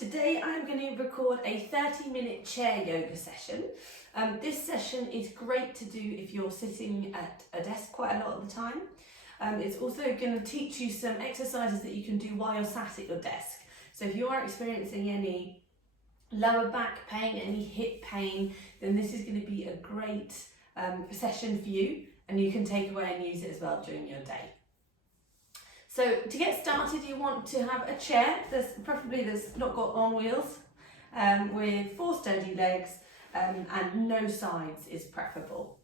Today I'm going to record a 30-minute chair yoga session. This session is great to do if you're sitting at a desk quite a lot of the time. It's also going to teach you some exercises that you can do while you're sat at your desk. So if you are experiencing any lower back pain, any hip pain, then this is going to be a great session for you, and you can take away and use it as well during your day. So to get started, you want to have a chair preferably that's not got on wheels, with 4 sturdy legs, and no sides is preferable.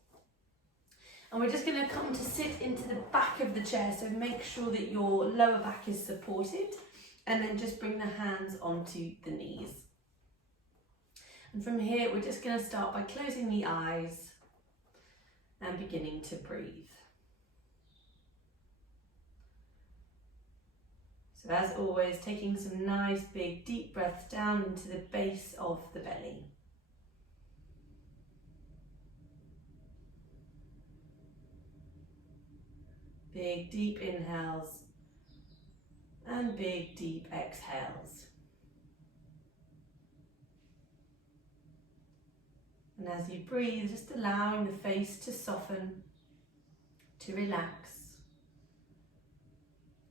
And we're just going to come to sit into the back of the chair, so make sure that your lower back is supported, and then just bring the hands onto the knees. And from here, we're just going to start by closing the eyes and beginning to breathe. So as always, taking some nice big deep breaths down into the base of the belly. Big deep inhales and big deep exhales. And as you breathe, just allowing the face to soften, to relax.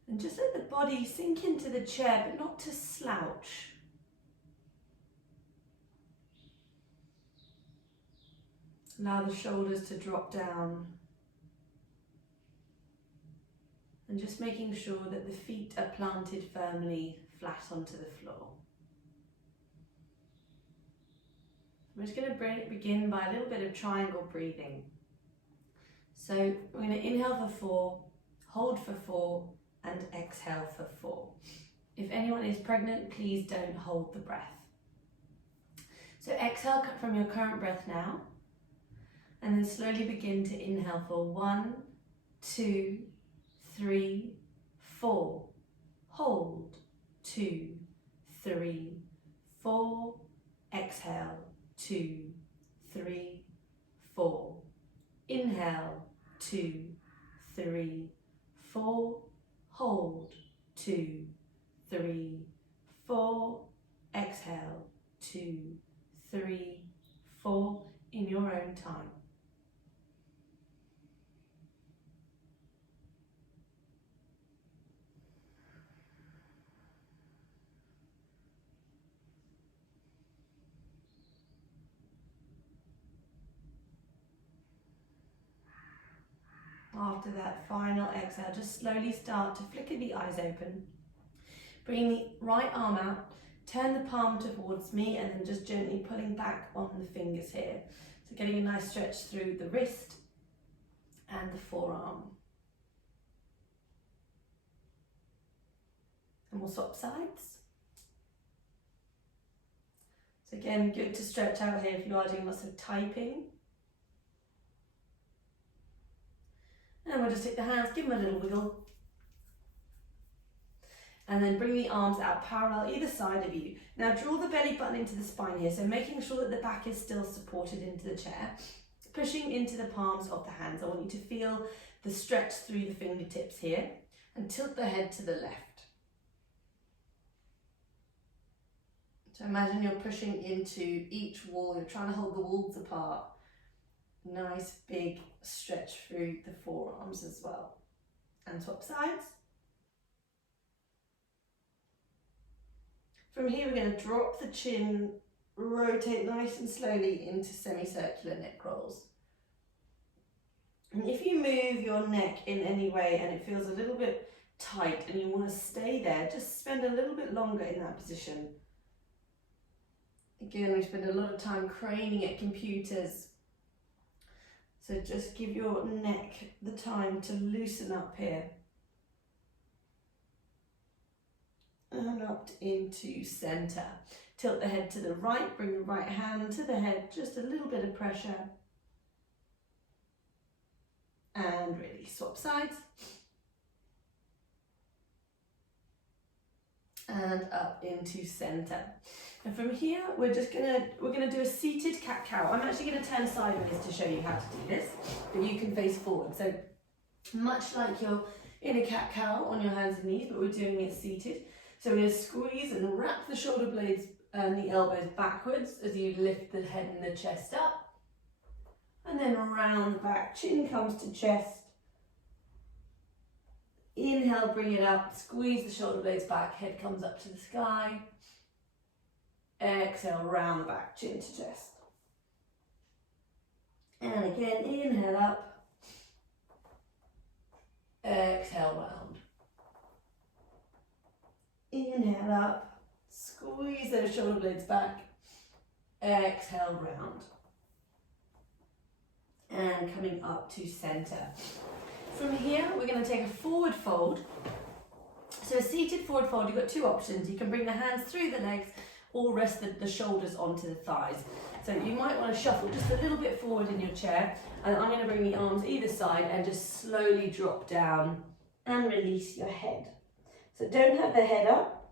And just let the body sink into the chair, but not to slouch. Allow the shoulders to drop down. And just making sure that the feet are planted firmly flat onto the floor. I'm just going to begin by a little bit of triangle breathing. So we're going to inhale for 4, hold for 4, and exhale for 4. If anyone is pregnant, please don't hold the breath. So exhale from your current breath now, and then slowly begin to inhale for 1, 2, 3, 4. Hold, 2, 3, 4. Exhale, 2, 3, 4. Inhale, 2, 3, 4. Hold, 2, 3, 4. Exhale, 2, 3, 4 in your own time. After that final exhale, just slowly start to flicker the eyes open. Bring the right arm out, turn the palm towards me, and then just gently pulling back on the fingers here. So getting a nice stretch through the wrist and the forearm. And we'll swap sides. So again, good to stretch out here if you are doing lots of typing. And we'll just take the hands, give them a little wiggle. And then bring the arms out parallel either side of you. Now draw the belly button into the spine here, so making sure that the back is still supported into the chair. Pushing into the palms of the hands. I want you to feel the stretch through the fingertips here, and tilt the head to the left. So imagine you're pushing into each wall, you're trying to hold the walls apart. Nice big stretch through the forearms as well. And swap sides. From here we're going to drop the chin, rotate nice and slowly into semicircular neck rolls. And if you move your neck in any way and it feels a little bit tight and you want to stay there, just spend a little bit longer in that position. Again, we spend a lot of time craning at computers. So just give your neck the time to loosen up here. And up into center. Tilt the head to the right, bring the right hand to the head, just a little bit of pressure. And really swap sides. And up into center. And from here, we're gonna do a seated cat-cow. I'm actually gonna turn sideways to show you how to do this, but you can face forward. So much like you're in a cat-cow on your hands and knees, but we're doing it seated. So we're going to squeeze and wrap the shoulder blades and the elbows backwards as you lift the head and the chest up. And then round the back, chin comes to chest. Inhale, bring it up, squeeze the shoulder blades back, head comes up to the sky. Exhale, round the back, chin to chest. And again, inhale up. Exhale, round. Inhale up, squeeze those shoulder blades back. Exhale, round. And coming up to center. From here, we're going to take a forward fold. So a seated forward fold, you've got two options. You can bring the hands through the legs or rest the shoulders onto the thighs. So you might want to shuffle just a little bit forward in your chair. And I'm going to bring the arms either side and just slowly drop down and release your head. So don't have the head up.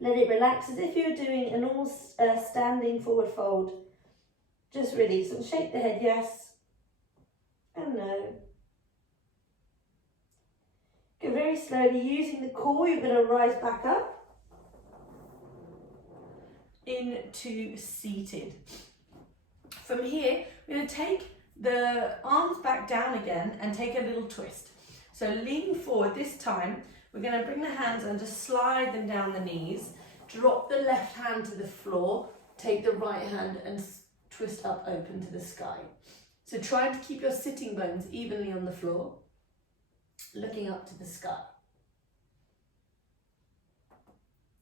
Let it relax as if you're doing a normal standing forward fold. Just release and shake the head, yes and no. Go very slowly, using the core, you're going to rise back up into seated. From here, we're going to take the arms back down again and take a little twist. So lean forward this time, we're going to bring the hands and just slide them down the knees, drop the left hand to the floor, take the right hand and twist up open to the sky. So try to keep your sitting bones evenly on the floor, looking up to the sky.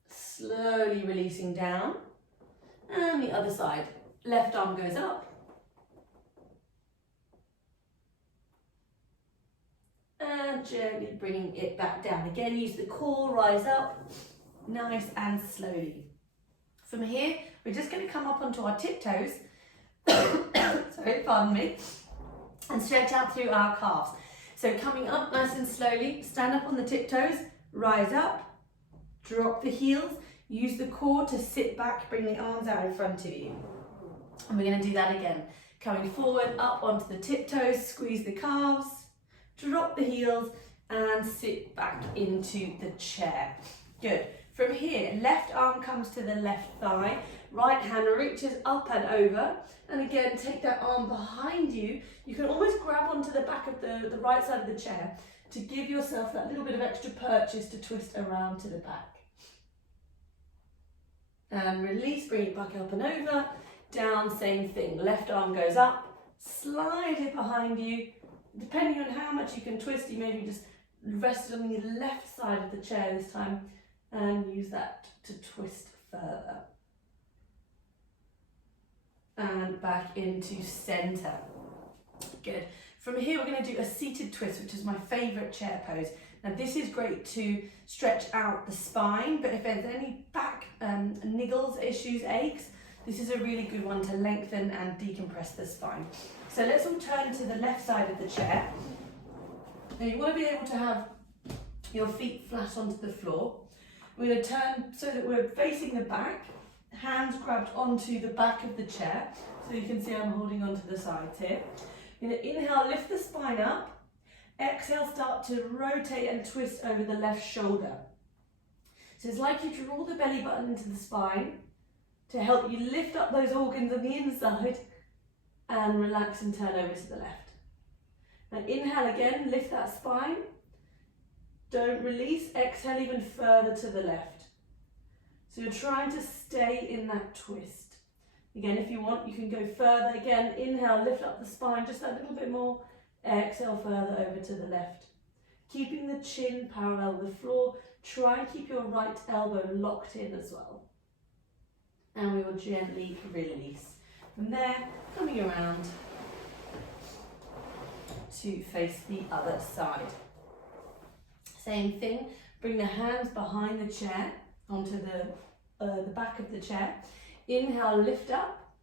Slowly releasing down. And the other side. Left arm goes up. And gently bringing it back down. Again, use the core, rise up. Nice and slowly. From here, we're just going to come up onto our tiptoes. Sorry, pardon me. And stretch out through our calves. So coming up nice and slowly, stand up on the tiptoes, rise up, drop the heels, use the core to sit back, bring the arms out in front of you. And we're going to do that again. Coming forward, up onto the tiptoes, squeeze the calves, drop the heels and sit back into the chair. Good. From here, left arm comes to the left thigh, right hand reaches up and over, and again take that arm behind you. You can almost grab onto the back of the right side of the chair to give yourself that little bit of extra purchase to twist around to the back. And release, bring it back up and over, down, same thing. Left arm goes up, slide it behind you. Depending on how much you can twist, you maybe just rest on the left side of the chair this time and use that to twist further. And back into center. Good. From here we're going to do a seated twist, which is my favourite chair pose. Now this is great to stretch out the spine, but if there's any back niggles, issues, aches, this is a really good one to lengthen and decompress the spine. So let's all turn to the left side of the chair. Now you want to be able to have your feet flat onto the floor. We're going to turn so that we're facing the back, hands grabbed onto the back of the chair. So you can see I'm holding onto the sides here. You're going to inhale, lift the spine up. Exhale, start to rotate and twist over the left shoulder. So it's like you draw the belly button into the spine to help you lift up those organs on the inside and relax and turn over to the left. Now inhale again, lift that spine. Don't release, exhale even further to the left. So you're trying to stay in that twist. Again, if you want, you can go further. Again, inhale, lift up the spine just a little bit more. Exhale further over to the left. Keeping the chin parallel with the floor. Try and keep your right elbow locked in as well. And we will gently release. From there, coming around to face the other side. Same thing, bring the hands behind the chair onto the back of the chair. Inhale, lift up.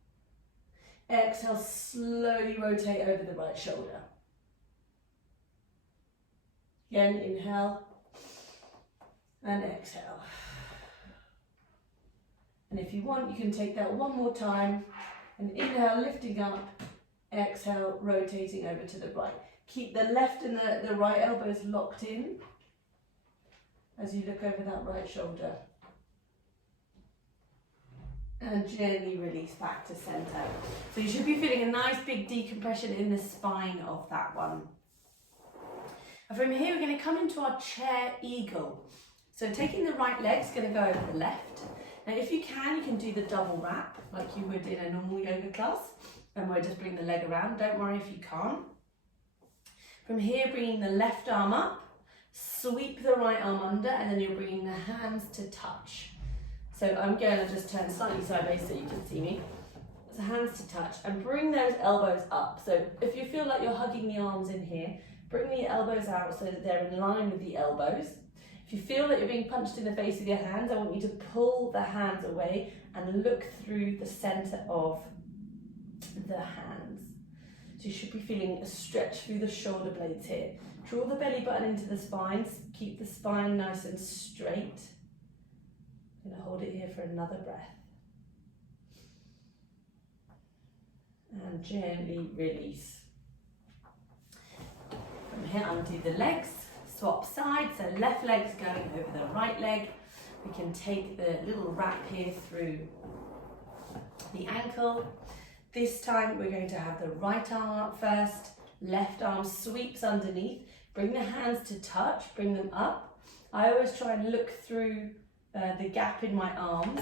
Exhale, slowly rotate over the right shoulder. Again, inhale and exhale. And if you want, you can take that one more time. And inhale, lifting up. Exhale, rotating over to the right. Keep the left and the right elbows locked in. as you look over that right shoulder. And gently release back to center. So you should be feeling a nice big decompression in the spine of that one. And from here, we're going to come into our chair eagle. So taking the right leg's going to go over the left. Now, if you can do the double wrap like you would in a normal yoga class, and we'll just bring the leg around. Don't worry if you can't. From here, bringing the left arm up, sweep the right arm under, and then you're bringing the hands to touch. So I'm going to just turn slightly sideways so you can see me. So hands to touch, and bring those elbows up. So if you feel like you're hugging the arms in here, bring the elbows out so that they're in line with the elbows. If you feel that you're being punched in the face with your hands, I want you to pull the hands away and look through the center of the hands. So you should be feeling a stretch through the shoulder blades here. Draw the belly button into the spine, keep the spine nice and straight. I'm going to hold it here for another breath. And gently release. From here, I'm going to do the legs. Swap sides, so left leg's going over the right leg. We can take the little wrap here through the ankle. This time we're going to have the right arm up first, left arm sweeps underneath. Bring the hands to touch, bring them up. I always try and look through the gap in my arms.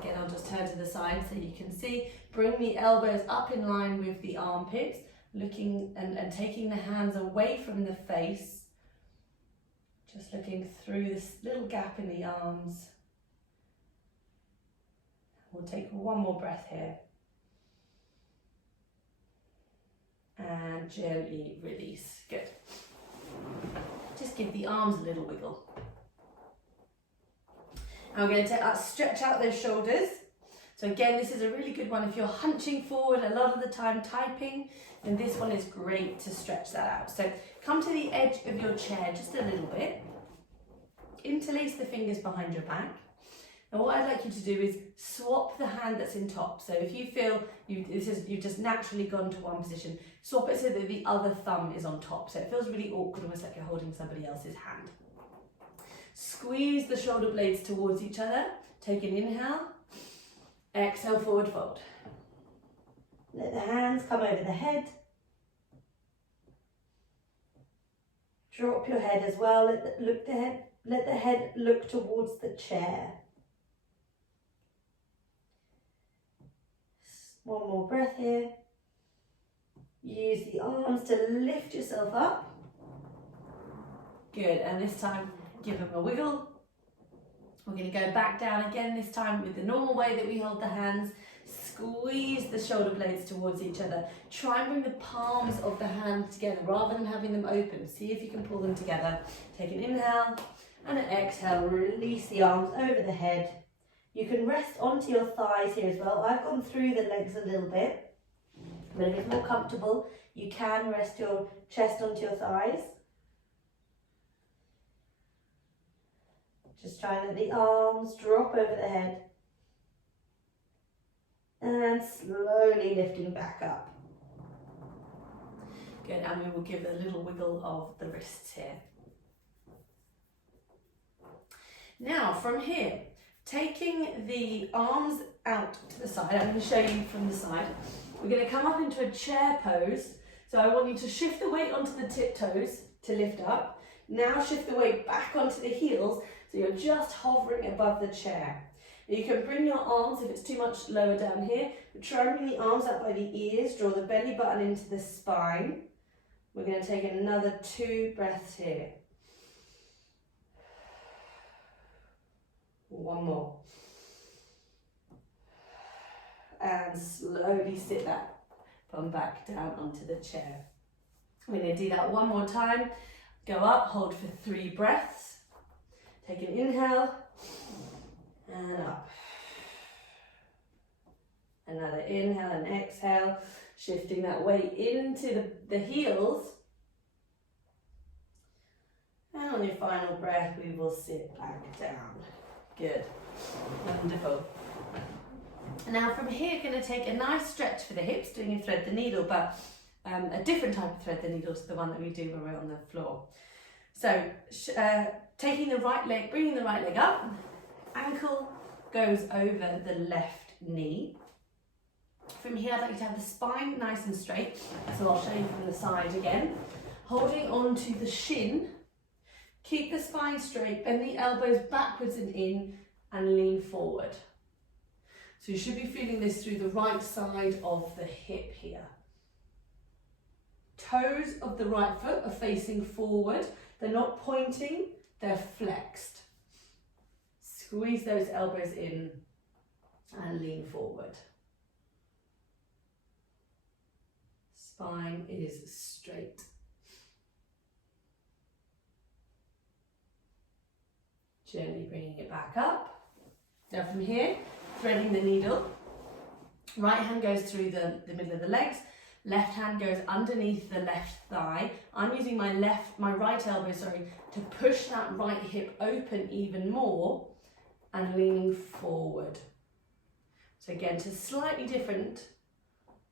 Again, I'll just turn to the side so you can see. Bring the elbows up in line with the armpits, looking and taking the hands away from the face. Just looking through this little gap in the arms. We'll take one more breath here. And gently release. Good. Just give the arms a little wiggle. And we're going to stretch out those shoulders. So again, this is a really good one if you're hunching forward a lot of the time typing, then this one is great to stretch that out. So come to the edge of your chair just a little bit. Interlace the fingers behind your back. And what I'd like you to do is swap the hand that's in top. So if you feel you've just naturally gone to one position, swap it so that the other thumb is on top. So it feels really awkward, almost like you're holding somebody else's hand. Squeeze the shoulder blades towards each other. Take an inhale. Exhale, forward fold. Let the hands come over the head. Drop your head as well. Let the head look towards the chair. One more breath here. Use the arms to lift yourself up. Good, and this time give them a wiggle. We're going to go back down again, this time with the normal way that we hold the hands. Squeeze the shoulder blades towards each other. Try and bring the palms of the hands together rather than having them open. See if you can pull them together. Take an inhale and an exhale. Release the arms over the head. You can rest onto your thighs here as well. I've gone through the legs a little bit, but if it's more comfortable, you can rest your chest onto your thighs. Just try and let the arms drop over the head. And slowly lifting back up. Good, and we will give a little wiggle of the wrists here. Now from here, taking the arms out to the side, I'm going to show you from the side. We're going to come up into a chair pose. So I want you to shift the weight onto the tiptoes to lift up. Now shift the weight back onto the heels, so you're just hovering above the chair. You can bring your arms, if it's too much lower down here, but try and bring the arms up by the ears, draw the belly button into the spine. We're going to take another 2 breaths here. One more. And slowly sit that bum back down onto the chair. We're going to do that one more time. Go up, hold for 3 breaths. Take an inhale. And up. Another inhale and exhale, shifting that weight into the heels. And on your final breath, we will sit back down. Good. Wonderful. Now from here, going to take a nice stretch for the hips, doing a thread the needle, but a different type of thread the needle to the one that we do when we're on the floor. So taking the right leg, bringing the right leg up, ankle goes over the left knee. From here, I'd like you to have the spine nice and straight, so I'll show you from the side again. Holding on to the shin, keep the spine straight, bend the elbows backwards and in, and lean forward. So you should be feeling this through the right side of the hip here. Toes of the right foot are facing forward. They're not pointing, they're flexed. Squeeze those elbows in and lean forward. Spine is straight. Gently bringing it back up. Now from here, threading the needle. Right hand goes through the middle of the legs. Left hand goes underneath the left thigh. I'm using my right elbow, to push that right hip open even more and leaning forward. So again, just slightly different,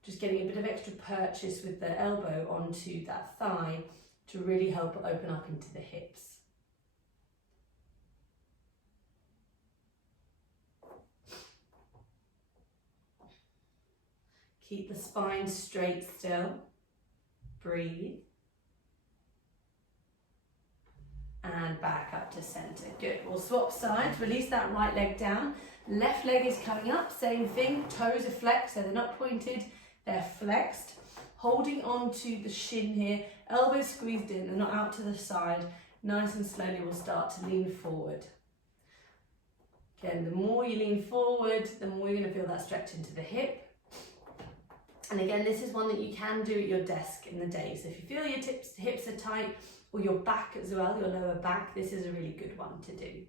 just getting a bit of extra purchase with the elbow onto that thigh to really help open up into the hips. Keep the spine straight still. Breathe. And back up to center. Good. We'll swap sides. Release that right leg down. Left leg is coming up. Same thing. Toes are flexed, so they're not pointed. They're flexed. Holding on to the shin here. Elbows squeezed in. They're not out to the side. Nice and slowly we'll start to lean forward. Again, the more you lean forward, the more you're going to feel that stretch into the hip. And again, this is one that you can do at your desk in the day. So if you feel your hips are tight, or your back as well, your lower back, this is a really good one to do.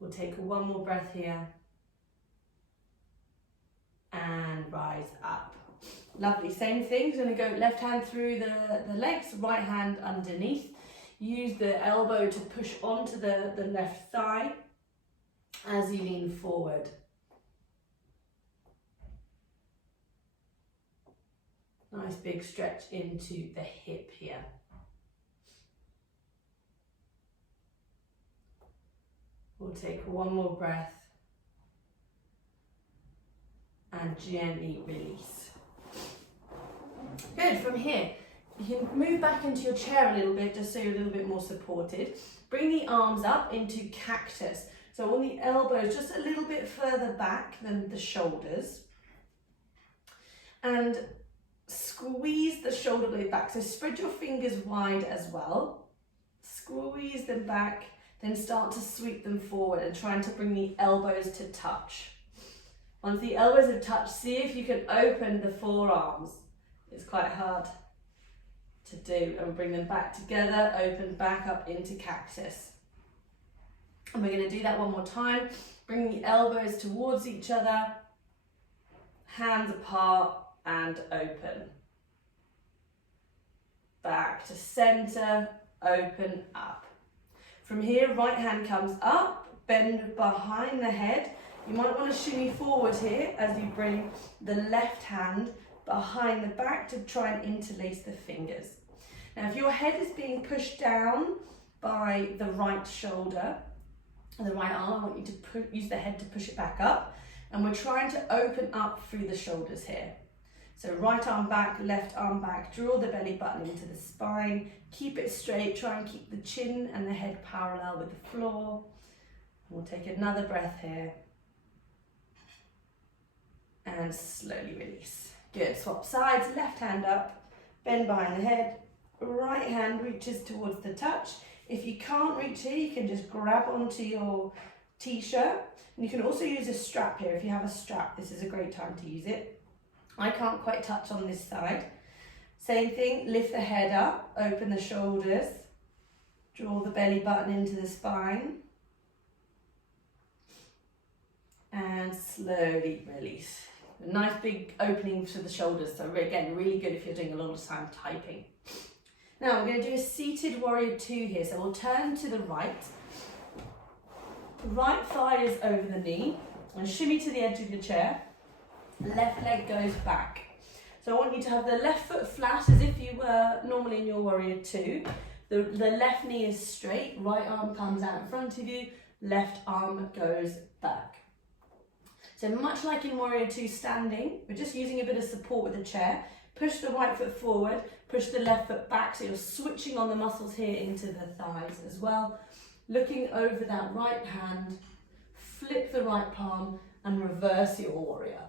We'll take one more breath here. And rise up. Lovely, same thing. We're going to go left hand through the legs, right hand underneath. Use the elbow to push onto the left thigh as you lean forward. Nice big stretch into the hip here. We'll take one more breath and gently release. Good, from here, you can move back into your chair a little bit just so you're a little bit more supported. Bring the arms up into cactus. So on the elbows, just a little bit further back than the shoulders. And squeeze the shoulder blade back, so spread your fingers wide as well. Squeeze them back, then start to sweep them forward and trying to bring the elbows to touch. Once the elbows have touched, see if you can open the forearms. It's quite hard to do, and bring them back together, open back up into cactus. And we're going to do that one more time. Bring the elbows towards each other, hands apart, and open. Back to center, open up. From here, right hand comes up, bend behind the head. You might want to shimmy forward here as you bring the left hand behind the back to try and interlace the fingers. Now, if your head is being pushed down by the right shoulder and the right arm, I want you to use the head to push it back up. And we're trying to open up through the shoulders here. So right arm back, left arm back, draw the belly button into the spine, keep it straight, try and keep the chin and the head parallel with the floor. We'll take another breath here. And slowly release. Good, swap sides, left hand up, bend behind the head, right hand reaches towards the touch. If you can't reach here, you can just grab onto your t-shirt. And you can also use a strap here. If you have a strap, this is a great time to use it. I can't quite touch on this side. Same thing, lift the head up, open the shoulders, draw the belly button into the spine, and slowly release. A nice big opening to the shoulders, so again, really good if you're doing a lot of time typing. Now we're going to do a seated warrior 2 here, so we'll turn to the right. Right thigh is over the knee, and shimmy to the edge of your chair. Left leg goes back. So I want you to have the left foot flat as if you were normally in your warrior two. The left knee is straight, right arm comes out in front of you, left arm goes back. So much like in warrior two standing, we're just using a bit of support with the chair. Push the right foot forward, push the left foot back, so you're switching on the muscles here into the thighs as well. Looking over that right hand, flip the right palm and reverse your warrior.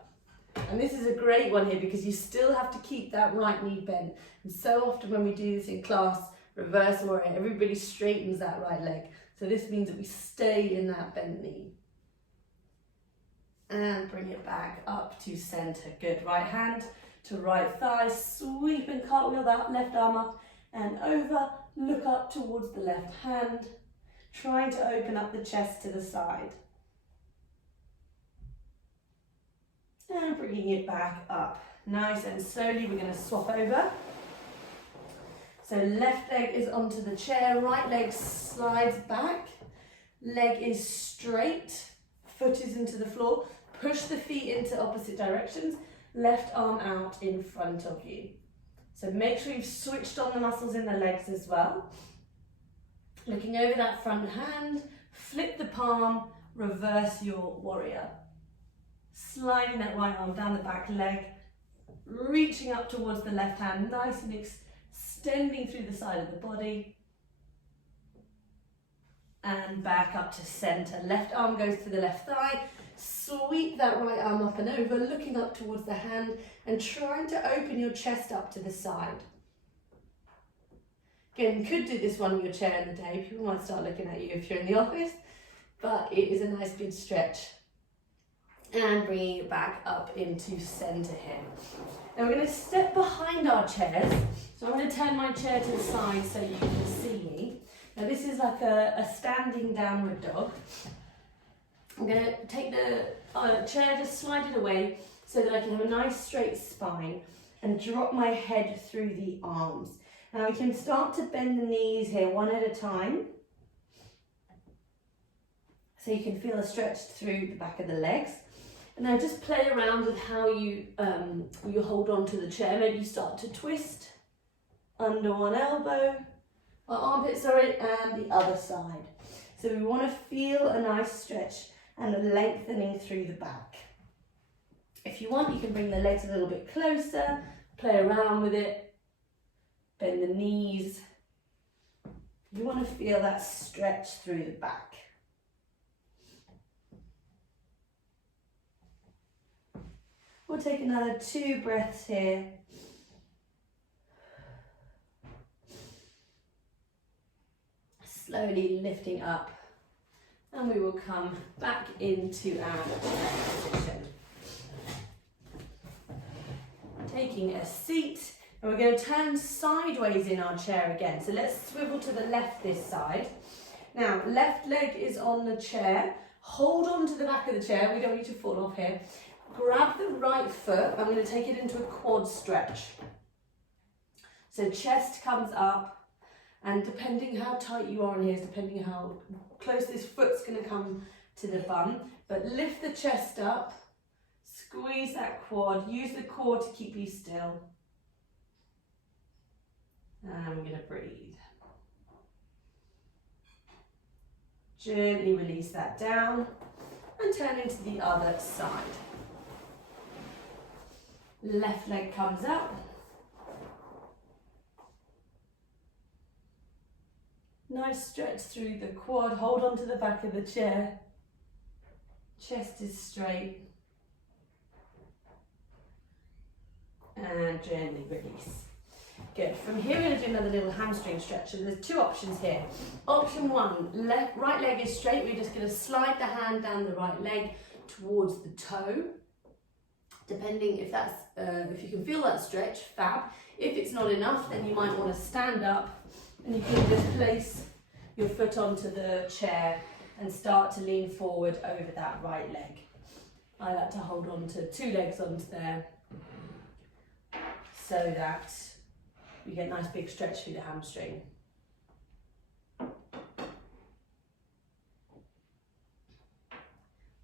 And this is a great one here because you still have to keep that right knee bent. And so often when we do this in class, reverse warrior, everybody straightens that right leg. So this means that we stay in that bent knee. And bring it back up to center. Good. Right hand to right thigh, sweep and cartwheel that left arm up and over, look up towards the left hand, trying to open up the chest to the side. And bringing it back up. Nice and slowly we're going to swap over. So left leg is onto the chair, right leg slides back, leg is straight, foot is into the floor, push the feet into opposite directions, left arm out in front of you. So make sure you've switched on the muscles in the legs as well. Looking over that front hand, flip the palm, reverse your warrior. Sliding that right arm down the back leg, reaching up towards the left hand, nice and extending through the side of the body. And back up to center. Left arm goes to the left thigh. Sweep that right arm up and over, looking up towards the hand and trying to open your chest up to the side. Again, you could do this one in your chair in the day. People might start looking at you if you're in the office, but it is a nice good stretch. And bringing it back up into center here. Now we're going to step behind our chairs. So I'm going to turn my chair to the side so you can see me. Now this is like a standing downward dog. I'm going to take the chair, just slide it away so that I can have a nice straight spine and drop my head through the arms. Now we can start to bend the knees here one at a time. So you can feel a stretch through the back of the legs. And now just play around with how you hold on to the chair. Maybe you start to twist under one elbow, armpit, and the other side. So we want to feel a nice stretch and a lengthening through the back. If you want, you can bring the legs a little bit closer, play around with it, bend the knees. You want to feel that stretch through the back. We'll take another 2 breaths here. Slowly lifting up. And we will come back into our position. Taking a seat, and we're going to turn sideways in our chair again. So let's swivel to the left this side. Now, left leg is on the chair. Hold on to the back of the chair. We don't need to fall off here. Grab the right foot. I'm going to take it into a quad stretch. So chest comes up. And depending how tight you are in here is depending how close this foot's going to come to the bum. But lift the chest up, squeeze that quad, use the core to keep you still. And I'm going to breathe. Gently release that down and turn into the other side. Left leg comes up. Nice stretch through the quad, hold on to the back of the chair. Chest is straight. And gently release. Good. From here, we're going to do another little hamstring stretch. So there's 2 options here. Option 1, right leg is straight. We're just going to slide the hand down the right leg towards the toe. Depending if that's, if you can feel that stretch, fab. If it's not enough, then you might want to stand up. And you can just place your foot onto the chair and start to lean forward over that right leg. I like to hold on to 2 legs onto there so that we get a nice big stretch through the hamstring.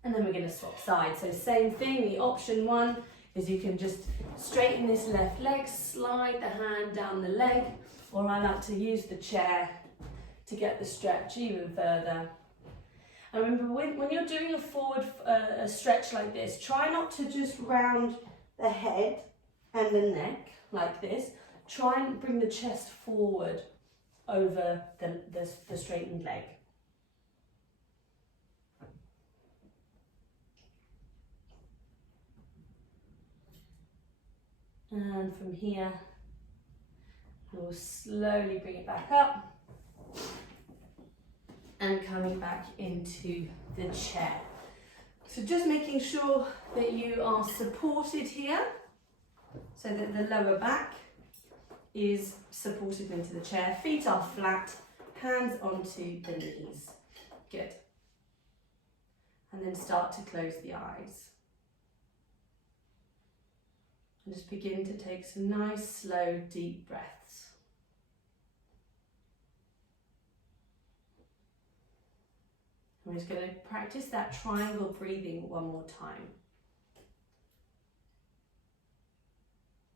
And then we're going to swap sides. So same thing, the option 1 is you can just straighten this left leg, slide the hand down the leg, or I like to use the chair to get the stretch even further. And remember, when you're doing a forward a stretch like this, try not to just round the head and the neck like this. Try and bring the chest forward over the straightened leg. And from here, we'll slowly bring it back up and coming back into the chair. So just making sure that you are supported here so that the lower back is supported into the chair. Feet are flat, hands onto the knees. Good. And then start to close the eyes. And just begin to take some nice, slow, deep breaths. I'm just going to practice that triangle breathing one more time.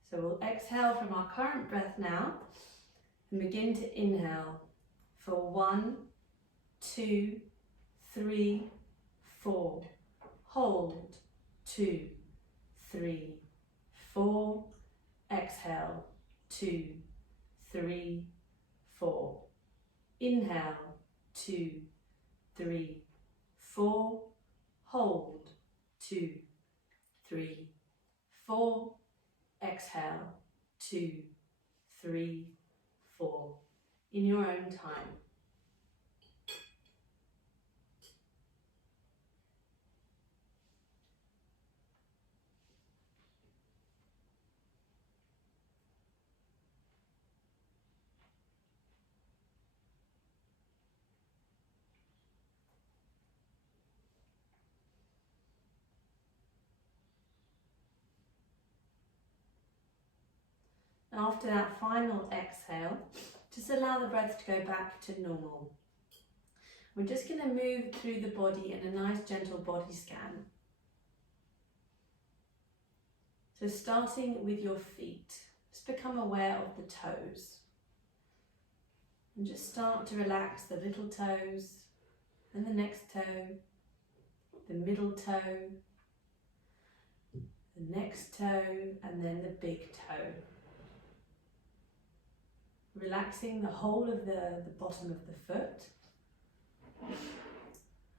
So we'll exhale from our current breath now and begin to inhale for 1, 2, 3, 4. Hold 2, 3, 4. Exhale 2, 3, 4. Inhale 2, 3, 4. Hold 2, 3, 4. Exhale 2, 3, 4. In your own time. After that final exhale, just allow the breath to go back to normal. We're just going to move through the body in a nice gentle body scan. So starting with your feet, just become aware of the toes. And just start to relax the little toes, and the next toe, the middle toe, the next toe, and then the big toe. Relaxing the whole of the bottom of the foot,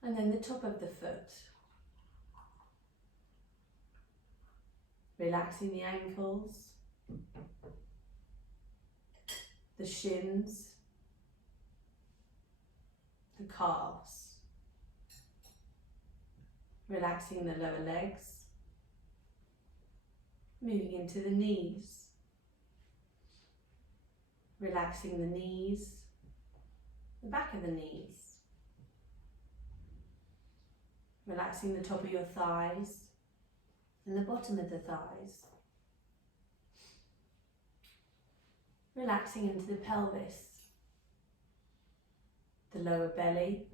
and then the top of the foot. Relaxing the ankles, the shins, the calves. Relaxing the lower legs, moving into the knees. Relaxing the knees, the back of the knees. Relaxing the top of your thighs and the bottom of the thighs. Relaxing into the pelvis, the lower belly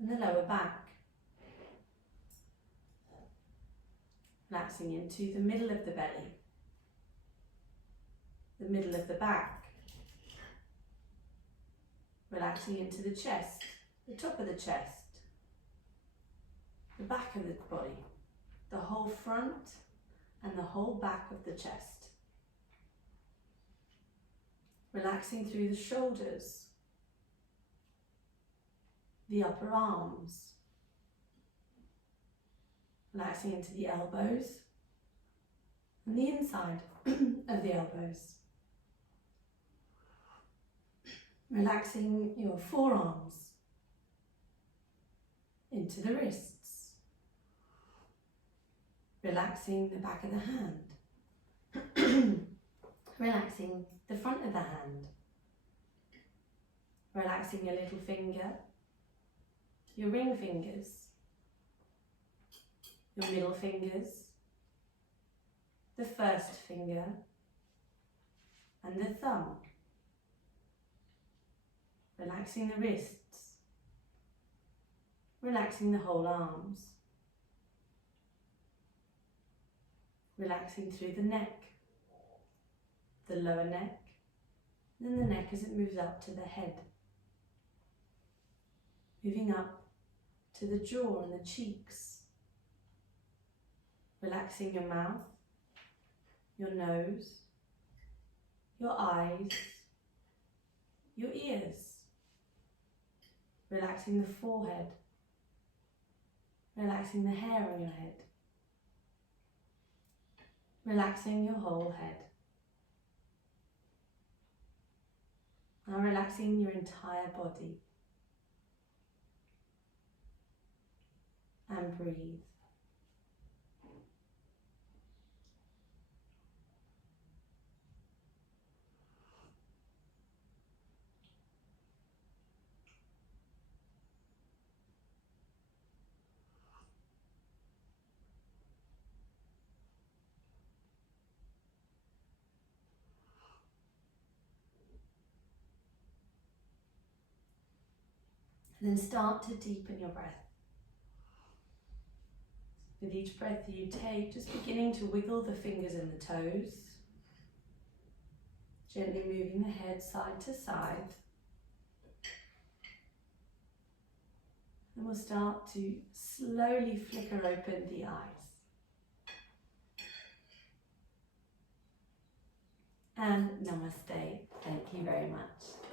and the lower back. Relaxing into the middle of the belly, the middle of the back, relaxing into the chest, the top of the chest, the back of the body, the whole front and the whole back of the chest. Relaxing through the shoulders, the upper arms, relaxing into the elbows and the inside of the elbows. Relaxing your forearms into the wrists. Relaxing the back of the hand. Relaxing the front of the hand. Relaxing your little finger, your ring fingers, your middle fingers, the first finger, and the thumb. Relaxing the wrists, relaxing the whole arms. relaxing through the neck, the lower neck, then the neck as it moves up to the head, moving up to the jaw and the cheeks, relaxing your mouth, your nose, your eyes, your ears, relaxing the forehead, relaxing the hair on your head, relaxing your whole head. Now relaxing your entire body. And breathe. And then start to deepen your breath. With each breath you take, just beginning to wiggle the fingers and the toes, gently moving the head side to side. And we'll start to slowly flicker open the eyes. And namaste. Thank you very much.